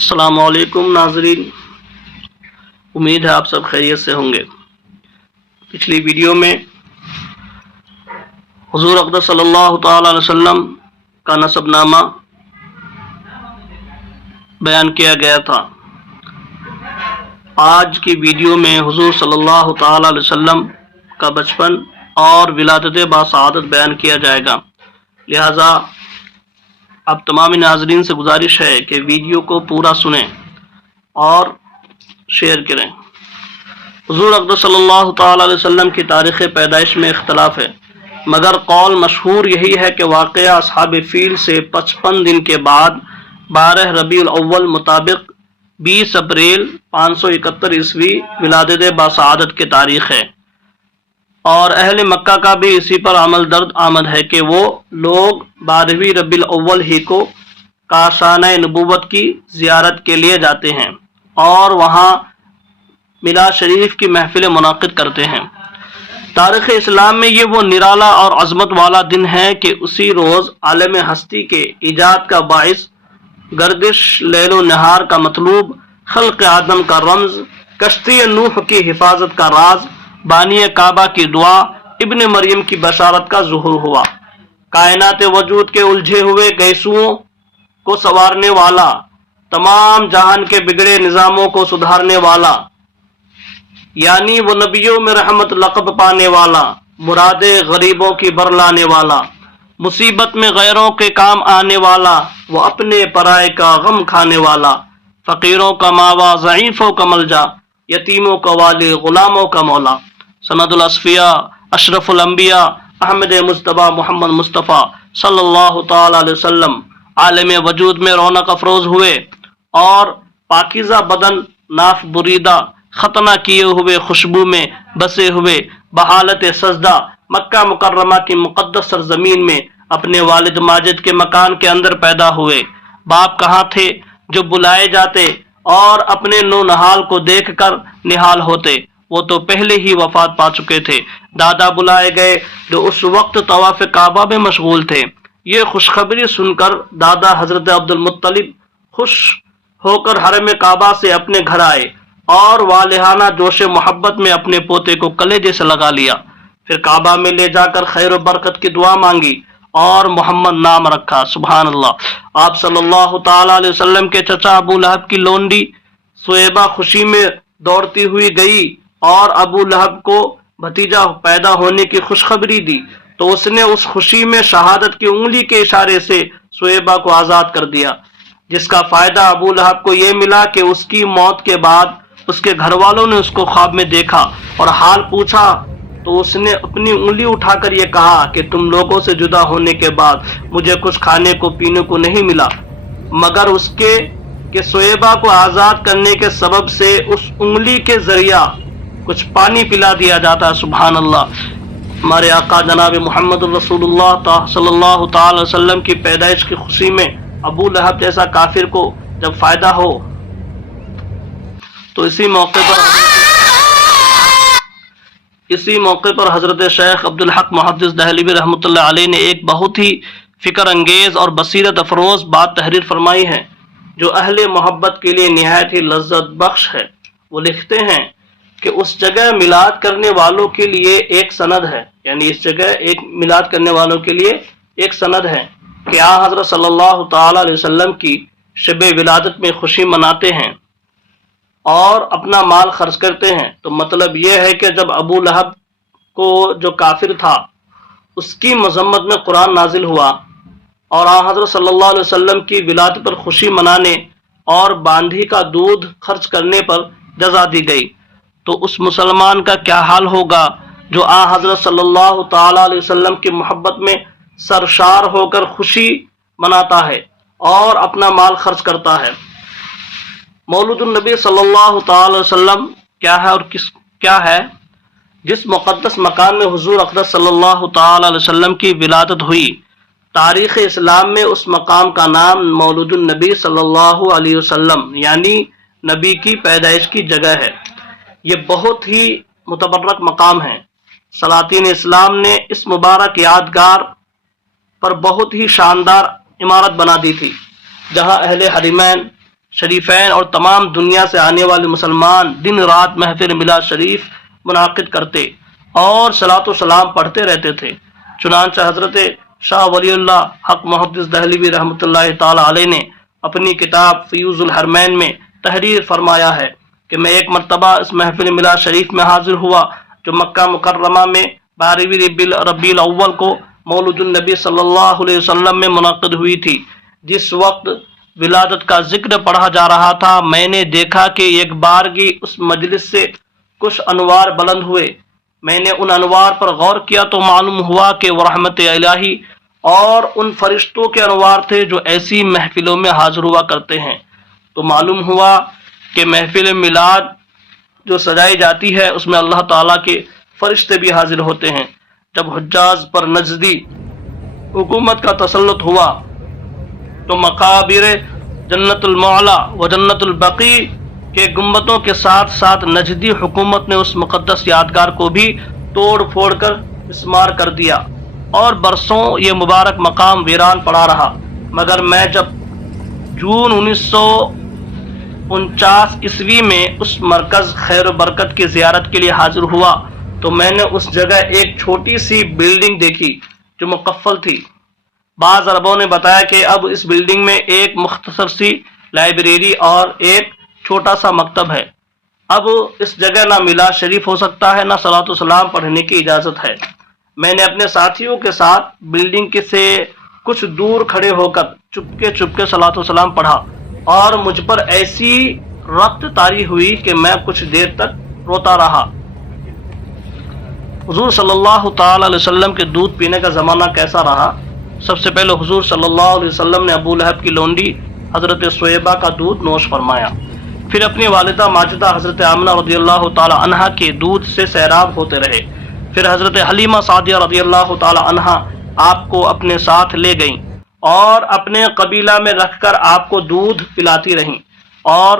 السلام علیکم ناظرین، امید ہے آپ سب خیریت سے ہوں گے۔ پچھلی ویڈیو میں حضور اقدس صلی اللہ تعالی علیہ وسلم کا نسب نامہ بیان کیا گیا تھا۔ آج کی ویڈیو میں حضور صلی اللہ تعالی علیہ وسلم کا بچپن اور ولادت باسعادت بیان کیا جائے گا، لہذا اب تمام ناظرین سے گزارش ہے کہ ویڈیو کو پورا سنیں اور شیئر کریں۔ حضور اقدس صلی اللہ تعالی علیہ وسلم کی تاریخ پیدائش میں اختلاف ہے، مگر قول مشہور یہی ہے کہ واقعہ اصحاب فیل سے 55 دن کے بعد 12 ربیع الاول مطابق 20 اپریل 571 عیسوی ولادت باسعادت کی تاریخ ہے، اور اہل مکہ کا بھی اسی پر عمل درد آمد ہے کہ وہ لوگ 12ویں ربیع الاول ہی کو کاشانہ نبوت کی زیارت کے لیے جاتے ہیں اور وہاں میلاد شریف کی محفل منعقد کرتے ہیں۔ تاریخ اسلام میں یہ وہ نرالا اور عظمت والا دن ہے کہ اسی روز عالم ہستی کے ایجاد کا باعث، گردش لیل و نہار کا مطلوب، خلق آدم کا رمز، کشتی نوح کی حفاظت کا راز، بانی کعبہ کی دعا، ابن مریم کی بشارت کا ظہور ہوا۔ کائنات وجود کے الجھے ہوئے گیسوؤں کو سنوارنے والا، تمام جہان کے بگڑے نظاموں کو سدھارنے والا، یعنی وہ نبیوں میں رحمت لقب پانے والا، مراد غریبوں کی برلانے والا، مصیبت میں غیروں کے کام آنے والا، وہ اپنے پرائے کا غم کھانے والا، فقیروں کا ماوا، ضعیفوں کا ملجا، یتیموں کا والی، غلاموں کا مولا، سند الاصفیاء، اشرف الانبیاء، احمد مجتبی محمد مصطفیٰ صلی اللہ تعالی علیہ وسلم عالم وجود میں رونق افروز ہوئے اور پاکیزہ بدن ناف بریدہ ختنہ کیے ہوئے خوشبو میں بسے ہوئے بحالت سجدہ مکہ مکرمہ کی مقدس سرزمین میں اپنے والد ماجد کے مکان کے اندر پیدا ہوئے۔ باپ کہاں تھے جو بلائے جاتے اور اپنے نو نہال کو دیکھ کر نہال ہوتے؟ وہ تو پہلے ہی وفات پا چکے تھے۔ دادا بلائے گئے جو اس وقت طواف کعبہ میں مشغول تھے۔ یہ خوشخبری سن کر دادا حضرت عبد المطلب خوش ہو کر حرم کعبہ سے اپنے گھر آئے اور والہانہ جوش محبت میں اپنے پوتے کو کلیجے سے لگا لیا۔ پھر کعبہ میں لے جا کر خیر و برکت کی دعا مانگی اور محمد نام رکھا۔ سبحان اللہ۔ آپ صلی اللہ تعالی علیہ وسلم کے چچا ابو لہب کی لونڈی سویبہ خوشی میں دوڑتی ہوئی گئی اور ابو لہب کو بھتیجا پیدا ہونے کی خوشخبری دی، تو اس نے اس خوشی میں شہادت کی انگلی کے اشارے سے سویبہ کو آزاد کر دیا، جس کا فائدہ ابو لہب کو یہ ملا کہ اس کی موت کے بعد اس کے گھر والوں نے اس کو خواب میں دیکھا اور حال پوچھا، تو اس نے اپنی انگلی اٹھا کر یہ کہا کہ تم لوگوں سے جدا ہونے کے بعد مجھے کچھ کھانے کو پینے کو نہیں ملا مگر اس کے کہ سویبہ کو آزاد کرنے کے سبب سے اس انگلی کے ذریعہ کچھ پانی پلا دیا جاتا۔ سبحان اللہ۔ ہمارے آقا جناب محمد رسول اللہ صلی اللہ تعالی علیہ وسلم کی پیدائش کی خوشی میں ابو لہب جیسا کافر کو جب فائدہ ہو تو اسی موقع پر حضرت شیخ عبدالحق محدث دہلوی رحمۃ اللہ علیہ نے ایک بہت ہی فکر انگیز اور بصیرت افروز بات تحریر فرمائی ہے، جو اہل محبت کے لیے نہایت ہی لذت بخش ہے۔ وہ لکھتے ہیں کہ اس جگہ میلاد کرنے والوں کے لیے ایک سند ہے، یعنی اس جگہ ایک میلاد کرنے والوں کے لیے ایک سند ہے کہ آن حضرت صلی اللہ تعالی علیہ وسلم کی شب ولادت میں خوشی مناتے ہیں اور اپنا مال خرچ کرتے ہیں۔ تو مطلب یہ ہے کہ جب ابو لہب کو جو کافر تھا اس کی مذمت میں قرآن نازل ہوا اور آن حضرت صلی اللہ علیہ وسلم کی ولادت پر خوشی منانے اور باندھی کا دودھ خرچ کرنے پر جزا دی گئی، تو اس مسلمان کا کیا حال ہوگا جو آن حضرت صلی اللہ تعالی علیہ وسلم کی محبت میں سرشار ہو کر خوشی مناتا ہے اور اپنا مال خرچ کرتا ہے۔ مولود النبی صلی اللہ تعالی علیہ وسلم کیا ہے اور کیا ہے؟ جس مقدس مکان میں حضور اقدس صلی اللہ تعالی علیہ وسلم کی ولادت ہوئی، تاریخ اسلام میں اس مقام کا نام مولود النبی صلی اللہ علیہ وسلم یعنی نبی کی پیدائش کی جگہ ہے۔ یہ بہت ہی متبرک مقام ہے۔ سلاطین اسلام نے اس مبارک یادگار پر بہت ہی شاندار عمارت بنا دی تھی، جہاں اہل حرمین شریفین اور تمام دنیا سے آنے والے مسلمان دن رات محفل میلاد شریف منعقد کرتے اور صلاۃ و سلام پڑھتے رہتے تھے۔ چنانچہ حضرت شاہ ولی اللہ حق محدث دہلوی رحمۃ اللہ تعالی علیہ نے اپنی کتاب فیوز الحرمین میں تحریر فرمایا ہے کہ میں ایک مرتبہ اس محفل میلاد شریف میں حاضر ہوا جو مکہ مکرمہ میں 12 ربیع الاول کو مولد النبی صلی اللہ علیہ وسلم میں منعقد ہوئی تھی۔ جس وقت ولادت کا ذکر پڑھا جا رہا تھا میں نے دیکھا کہ ایک بارگی اس مجلس سے کچھ انوار بلند ہوئے۔ میں نے ان انوار پر غور کیا تو معلوم ہوا کہ وہ رحمت الہی اور ان فرشتوں کے انوار تھے جو ایسی محفلوں میں حاضر ہوا کرتے ہیں۔ تو معلوم ہوا کہ محفل میلاد جو سجائی جاتی ہے اس میں اللہ تعالیٰ کے فرشتے بھی حاضر ہوتے ہیں۔ جب حجاج پر نجدی حکومت کا تسلط ہوا تو مقابر جنت المعلا و جنت البقیع کے گنبدوں کے ساتھ ساتھ نجدی حکومت نے اس مقدس یادگار کو بھی توڑ پھوڑ کر مسمار کر دیا اور برسوں یہ مبارک مقام ویران پڑا رہا، مگر میں جب جون 1949 عیسوی میں اس مرکز خیر و برکت کی زیارت کے لیے حاضر ہوا تو میں نے اس جگہ ایک چھوٹی سی بلڈنگ دیکھی جو مقفل تھی۔ بعض عربوں نے بتایا کہ اب اس بلڈنگ میں ایک مختصر سی لائبریری اور ایک چھوٹا سا مکتب ہے۔ اب اس جگہ نہ میلاد شریف ہو سکتا ہے نہ صلاۃ و سلام پڑھنے کی اجازت ہے۔ میں نے اپنے ساتھیوں کے ساتھ بلڈنگ سے کچھ دور کھڑے ہو کر چپکے صلاۃ و سلام پڑھا اور مجھ پر ایسی ربط طاری ہوئی کہ میں کچھ دیر تک روتا رہا۔ حضور صلی اللہ تعالی علیہ وسلم کے دودھ پینے کا زمانہ کیسا رہا؟ سب سے پہلے حضور صلی اللہ علیہ وسلم نے ابو لہب کی لونڈی حضرت سویبہ کا دودھ نوش فرمایا، پھر اپنی والدہ ماجدہ حضرت آمنہ رضی اللہ تعالی عنہا کے دودھ سے سیراب ہوتے رہے، پھر حضرت حلیمہ سعدیہ رضی اللہ تعالی عنہا آپ کو اپنے ساتھ لے گئیں اور اپنے قبیلہ میں رکھ کر آپ کو دودھ پلاتی رہیں، اور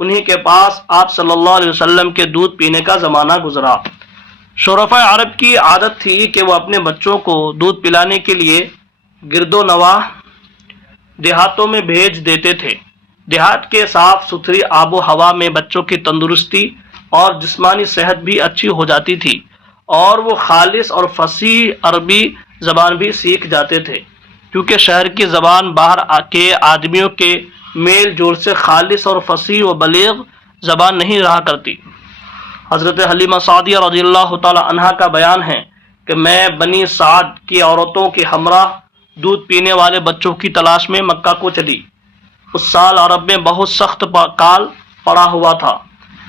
انہی کے پاس آپ صلی اللہ علیہ وسلم کے دودھ پینے کا زمانہ گزرا۔ شرفاء عرب کی عادت تھی کہ وہ اپنے بچوں کو دودھ پلانے کے لیے گرد و نواح دیہاتوں میں بھیج دیتے تھے۔ دیہات کے صاف ستھری آب و ہوا میں بچوں کی تندرستی اور جسمانی صحت بھی اچھی ہو جاتی تھی اور وہ خالص اور فصیح عربی زبان بھی سیکھ جاتے تھے، کیونکہ شہر کی زبان باہر کے آدمیوں کے میل جول سے خالص اور فصیح و بلیغ زبان نہیں رہا کرتی۔ حضرت حلیمہ سعدیہ رضی اللہ تعالی عنہا کا بیان ہے کہ میں بنی سعد کی عورتوں کے ہمراہ دودھ پینے والے بچوں کی تلاش میں مکہ کو چلی۔ اس سال عرب میں بہت سخت کال پڑا ہوا تھا۔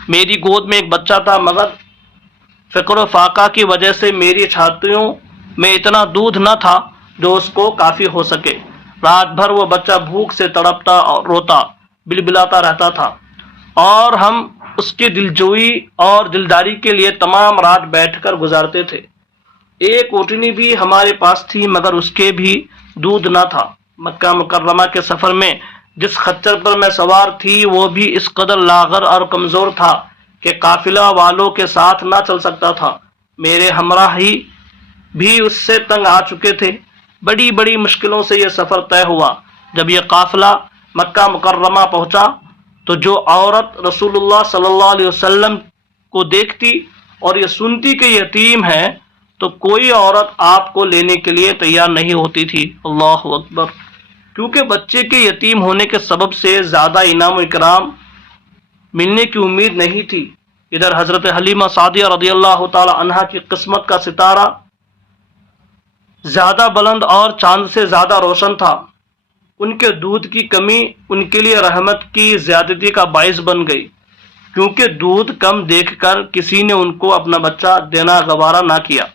میری گود میں ایک بچہ تھا، مگر فقر و فاقہ کی وجہ سے میری چھاتیوں میں اتنا دودھ نہ تھا جو اس کو کافی ہو سکے۔ رات بھر وہ بچہ بھوک سے تڑپتا اور روتا بلبلاتا رہتا تھا اور ہم اس کی دلجوئی اور دلداری کے لیے تمام رات بیٹھ کر گزارتے تھے۔ ایک اوٹنی بھی ہمارے پاس تھی، مگر اس کے بھی دودھ نہ تھا۔ مکہ مکرمہ کے سفر میں جس خچر پر میں سوار تھی وہ بھی اس قدر لاغر اور کمزور تھا کہ قافلہ والوں کے ساتھ نہ چل سکتا تھا۔ میرے ہمراہی بھی اس سے تنگ آ چکے تھے۔ بڑی بڑی مشکلوں سے یہ سفر طے ہوا۔ جب یہ قافلہ مکہ مکرمہ پہنچا تو جو عورت رسول اللہ صلی اللہ علیہ وسلم کو دیکھتی اور یہ سنتی کہ یتیم ہے تو کوئی عورت آپ کو لینے کے لیے تیار نہیں ہوتی تھی۔ اللہ اکبر! کیونکہ بچے کے یتیم ہونے کے سبب سے زیادہ انعام و اکرام ملنے کی امید نہیں تھی۔ ادھر حضرت حلیمہ سعدیہ رضی اللہ تعالی عنہا کی قسمت کا ستارہ زیادہ بلند اور چاند سے زیادہ روشن تھا۔ ان کے دودھ کی کمی ان کے لیے رحمت کی زیادتی کا باعث بن گئی، کیونکہ دودھ کم دیکھ کر کسی نے ان کو اپنا بچہ دینا گوارا نہ کیا۔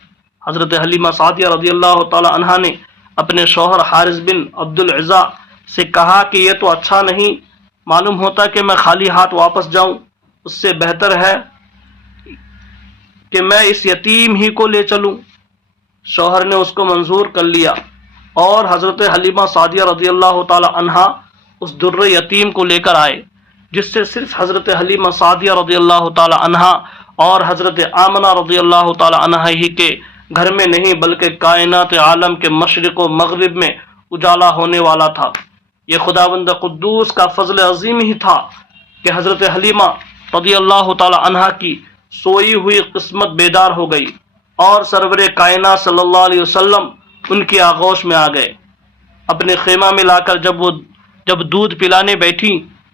حضرت حلیمہ سعدیہ رضی اللہ تعالی عنہا نے اپنے شوہر حارث بن عبد العزیٰ سے کہا کہ یہ تو اچھا نہیں معلوم ہوتا کہ میں خالی ہاتھ واپس جاؤں، اس سے بہتر ہے کہ میں اس یتیم ہی کو لے چلوں۔ شوہر نے اس کو منظور کر لیا اور حضرت حلیمہ سعدیہ رضی اللہ تعالی عنہا اس در یتیم کو لے کر آئے، جس سے صرف حضرت حلیمہ سعدیہ رضی اللہ تعالی عنہا اور حضرت آمنہ رضی اللہ تعالی عنہا ہی کے گھر میں نہیں بلکہ کائنات عالم کے مشرق و مغرب میں اجالا ہونے والا تھا۔ یہ خداوند قدوس کا فضل عظیم ہی تھا کہ حضرت حلیمہ رضی اللہ تعالی عنہا کی سوئی ہوئی قسمت بیدار ہو گئی اور سرور کائنات صلی اللہ علیہ وسلم ان کی آغوش میں آ گئے۔ اپنے خیمہ میں لا کر جب دودھ پلانے بیٹھی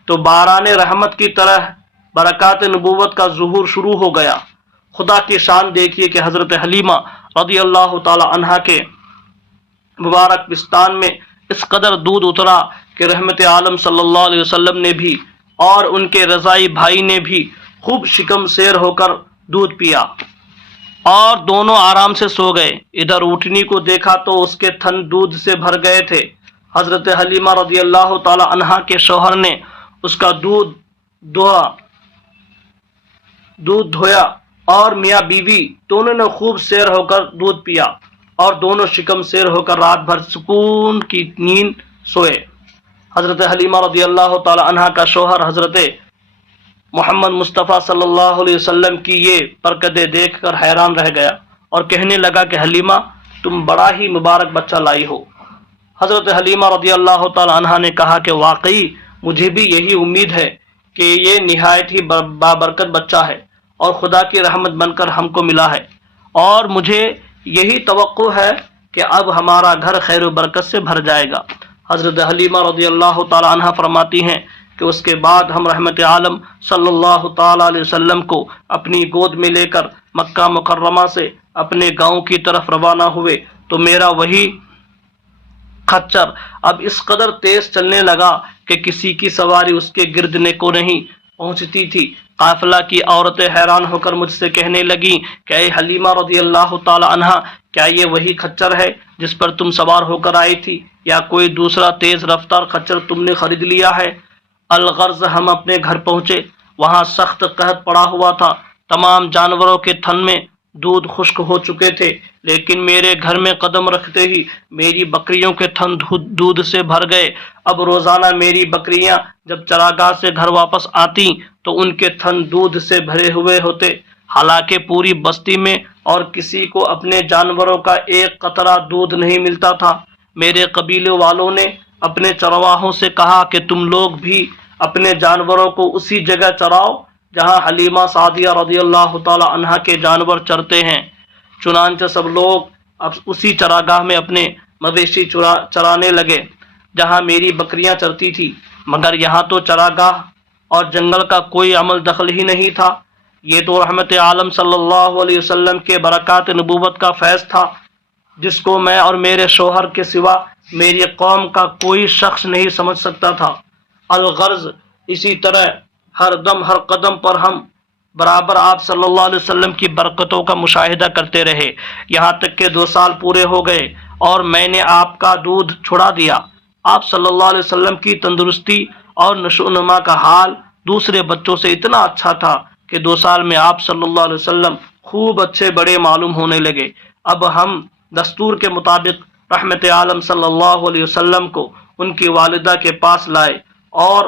تو باران رحمت کی طرح برکات نبوت کا ظہور شروع ہو گیا۔ خدا کی شان دیکھیے کہ حضرت حلیمہ رضی اللہ تعالی عنہا کے مبارک پستان میں اس قدر دودھ اترا کہ رحمت عالم صلی اللہ علیہ وسلم نے بھی اور ان کے رضائی بھائی نے بھی خوب شکم سیر ہو کر دودھ پیا اور دونوں آرام سے سو گئے۔ ادھر اونٹنی کو دیکھا تو اس کے تھن دودھ سے بھر گئے تھے۔ حضرت حلیمہ رضی اللہ تعالی عنہا کے شوہر نے اس کا دودھ دھویا اور میاں بیوی دونوں نے خوب سیر ہو کر دودھ پیا اور دونوں شکم سیر ہو کر رات بھر سکون کی نیند سوئے۔ حضرت حلیمہ رضی اللہ تعالی عنہا کا شوہر حضرت محمد مصطفیٰ صلی اللہ علیہ وسلم کی یہ برکتیں دیکھ کر حیران رہ گیا اور کہنے لگا کہ حلیمہ تم بڑا ہی مبارک بچہ لائی ہو۔ حضرت حلیمہ رضی اللہ تعالی عنہا نے کہا کہ واقعی مجھے بھی یہی امید ہے کہ یہ نہایت ہی بابرکت بچہ ہے اور خدا کی رحمت بن کر ہم کو ملا ہے، اور مجھے یہی توقع ہے کہ اب ہمارا گھر خیر و برکت سے بھر جائے گا۔ حضرت حلیمہ رضی اللہ تعالی عنہا فرماتی ہیں کہ اس کے بعد ہم رحمت عالم صلی اللہ تعالی علیہ وسلم کو اپنی گود میں لے کر مکہ مکرمہ سے اپنے گاؤں کی طرف روانہ ہوئے تو میرا وہی خچر اب اس قدر تیز چلنے لگا کہ کسی کی سواری اس کے گردنے کو نہیں پہنچتی تھی۔ قافلہ کی عورتیں حیران ہو کر مجھ سے کہنے لگیں کہ اے حلیمہ رضی اللہ تعالی عنہا، کیا یہ وہی خچر ہے جس پر تم سوار ہو کر آئی تھی یا کوئی دوسرا تیز رفتار خچر تم نے خرید لیا ہے؟ الغرض ہم اپنے گھر پہنچے، وہاں سخت قحط پڑا ہوا تھا، تمام جانوروں کے تھن میں دودھ خشک ہو چکے تھے، لیکن میرے گھر میں قدم رکھتے ہی میری بکریوں کے تھن دودھ سے بھر گئے۔ اب روزانہ میری بکریاں جب چراگاہ سے گھر واپس آتی تو ان کے تھن دودھ سے بھرے ہوئے ہوتے، حالانکہ پوری بستی میں اور کسی کو اپنے جانوروں کا ایک قطرہ دودھ نہیں ملتا تھا۔ میرے قبیلے والوں نے اپنے چرواہوں سے کہا کہ تم لوگ بھی اپنے جانوروں کو اسی جگہ چراؤ جہاں حلیمہ سعدیہ رضی اللہ تعالی عنہا کے جانور چرتے ہیں۔ چنانچہ سب لوگ اب اسی چراگاہ میں اپنے مویشی چرانے لگے جہاں میری بکریاں چرتی تھی، مگر یہاں تو چراگاہ اور جنگل کا کوئی عمل دخل ہی نہیں تھا۔ یہ تو رحمت عالم صلی اللہ علیہ وسلم کے برکات نبوت کا فیض تھا جس کو میں اور میرے شوہر کے سوا میری قوم کا کوئی شخص نہیں سمجھ سکتا تھا۔ الغرض اسی طرح ہر دم ہر قدم پر ہم برابر آپ صلی اللہ علیہ وسلم کی برکتوں کا مشاہدہ کرتے رہے، یہاں تک کہ 2 سال پورے ہو گئے اور میں نے آپ کا دودھ چھڑا دیا۔ آپ صلی اللہ علیہ وسلم کی تندرستی اور نشو و نما کا حال دوسرے بچوں سے اتنا اچھا تھا کہ 2 سال میں آپ صلی اللہ علیہ وسلم خوب اچھے بڑے معلوم ہونے لگے۔ اب ہم دستور کے مطابق رحمت عالم صلی اللہ علیہ وسلم کو ان کی والدہ کے پاس لائے اور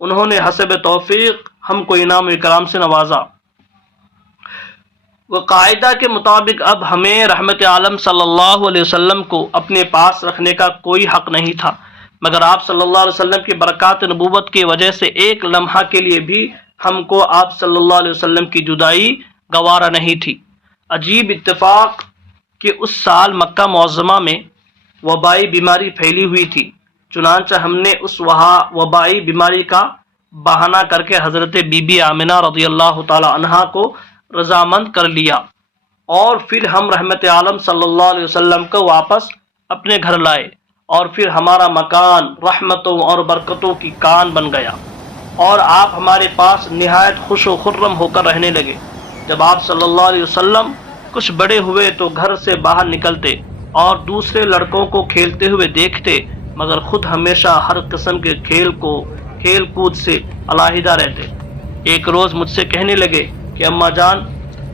انہوں نے حسب توفیق ہم کو انعام و اکرام سے نوازا۔ وہ قاعدہ کے مطابق اب ہمیں رحمت عالم صلی اللہ علیہ وسلم کو اپنے پاس رکھنے کا کوئی حق نہیں تھا، مگر آپ صلی اللہ علیہ وسلم کی برکات نبوت کی وجہ سے ایک لمحہ کے لیے بھی ہم کو آپ صلی اللہ علیہ وسلم کی جدائی گوارا نہیں تھی۔ عجیب اتفاق کہ اس سال مکہ معظمہ میں وبائی بیماری پھیلی ہوئی تھی، چنانچہ ہم نے اس وبائی بیماری کا بہانہ کر کے حضرت بی بی آمنہ رضی اللہ تعالی عنہا کو رضامند کر لیا اور پھر ہم رحمت عالم صلی اللہ علیہ وسلم کو واپس اپنے گھر لائے اور پھر ہمارا مکان رحمتوں اور برکتوں کی کان بن گیا اور آپ ہمارے پاس نہایت خوش و خرم ہو کر رہنے لگے۔ جب آپ صلی اللہ علیہ وسلم کچھ بڑے ہوئے تو گھر سے باہر نکلتے اور دوسرے لڑکوں کو کھیلتے ہوئے دیکھتے، مگر خود ہمیشہ ہر قسم کے کھیل کود سے علیحدہ رہتے۔ ایک روز مجھ سے کہنے لگے کہ اماں جان،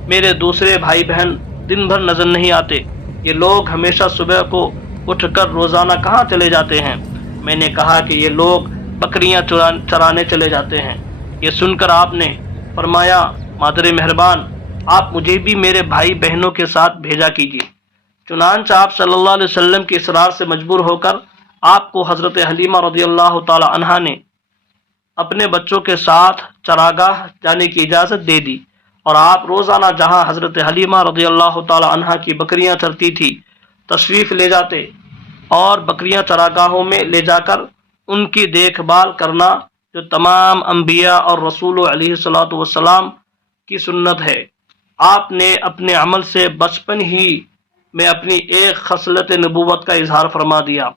میرے دوسرے بھائی بہن دن بھر نظر نہیں آتے، یہ لوگ ہمیشہ صبح کو اٹھ کر روزانہ کہاں چلے جاتے ہیں؟ میں نے کہا کہ یہ لوگ بکریاں چرانے چلے جاتے ہیں۔ یہ سن کر آپ نے فرمایا، مادر مہربان، آپ مجھے بھی میرے بھائی بہنوں کے ساتھ بھیجا کیجیے۔ چنانچہ آپ صلی اللہ علیہ وسلم کے اصرار سے مجبور ہو کر آپ کو حضرت حلیمہ رضی اللہ تعالی عنہا نے اپنے بچوں کے ساتھ چراگاہ جانے کی اجازت دے دی، اور آپ روزانہ جہاں حضرت حلیمہ رضی اللہ تعالی عنہا کی بکریاں چرتی تھی تشریف لے جاتے، اور بکریاں چراگاہوں میں لے جا کر ان کی دیکھ بھال کرنا جو تمام انبیاء اور رسولوں علیہ الصلوۃ والسلام کی سنت ہے۔ آپ نے اپنے عمل سے بچپن ہی میں اپنی ایک خصلت نبوت کا اظہار فرما دیا۔